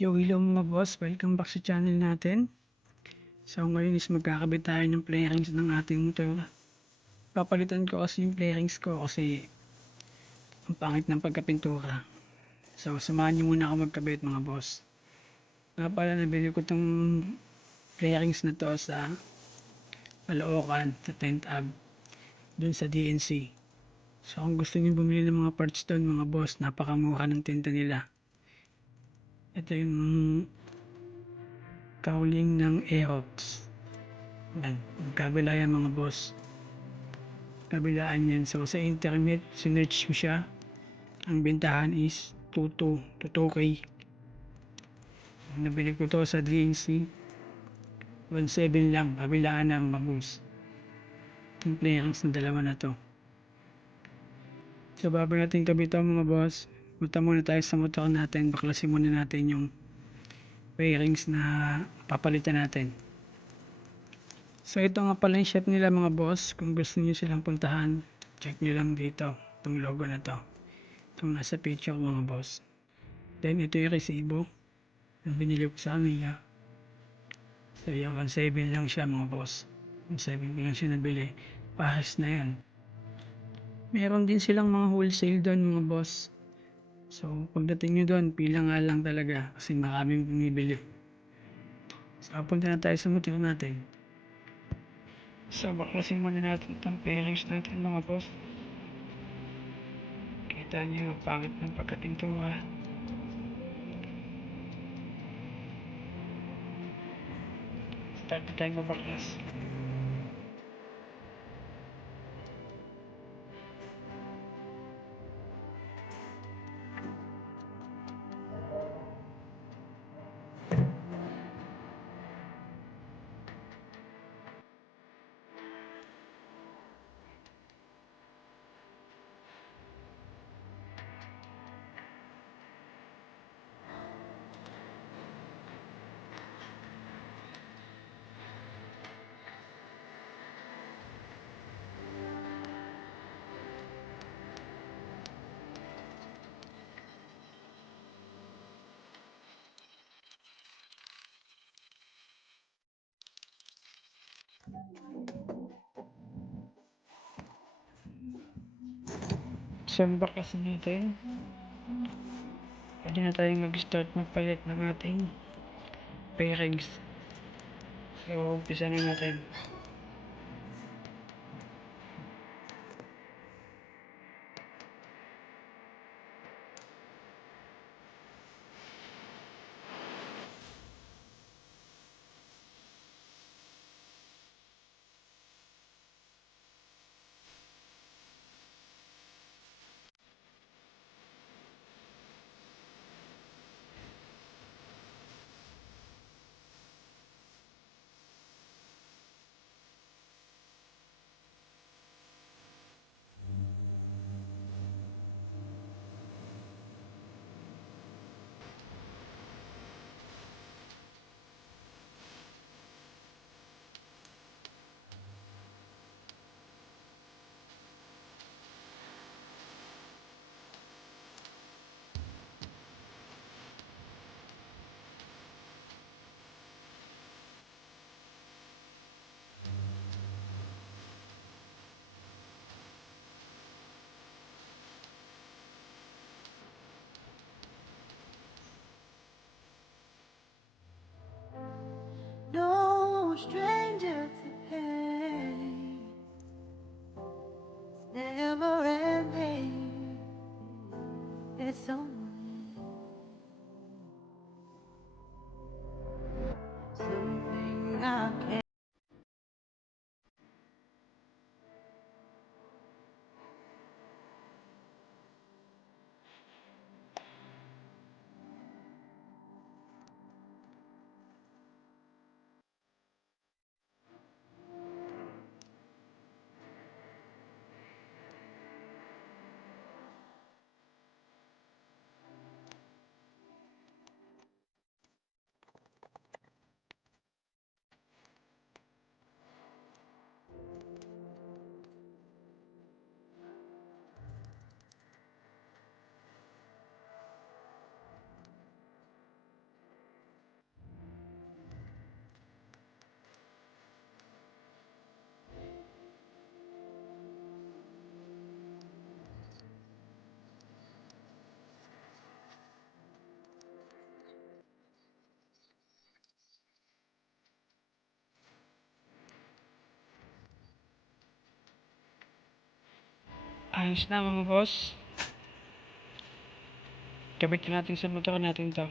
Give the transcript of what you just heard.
Yo, hello mga boss. Welcome back sa channel natin. So, ngayon is magkakabit tayo ng flarings ng ating motor. Papalitan ko kasi yung flarings ko kasi ang pangit ng pagkapintura. So, samahan niyo muna ako magkabit mga boss. Nga pala, nabili ko tong flarings na to sa Caloocan, sa 10th Ave, dun sa DNC. So, kung gusto niyo bumili ng mga parts doon mga boss, napakamura ng tinta nila. Ito yung cowling ng Aerox. Yan. Kabila yan mga boss. Kabilaan yan. So sa internet, sinerch ko siya. Ang bentahan is 22 to 2K. Nabili ko to sa DNC. 1.7 lang. Kabilaan ng mga boss. Yung clearance ng dalawa na to. So bago natin kabito mga boss, punta muna tayo sa motor natin. Baklasin muna natin yung bearings na papalitan natin. So ito nga pala yung shop nila mga boss. Kung gusto niyo silang puntahan, check niyo lang dito. Itong logo na to. Itong nasa picture mga boss. Then ito yung resibo na binili ko sa kanila. So yung 1.7 lang siya mga boss. 1.7 lang siya nabili. Pares na yan. Meron din silang mga wholesale doon mga boss. So, pagdating nyo doon, pila nga lang talaga kasi maraming bumibili. So, punta na tayo sa motor natin. So, baklasin muna natin itong bearings natin mga boss. Kita nyo pangit ng pagkatintura. Start na tayo mabaklas. Saan baklasin natin? Pwede na tayong mag-start magpalit ng ating bearings. So, umpisa na natin. Ayos na mga boss. Gamitin natin sa motor natin to.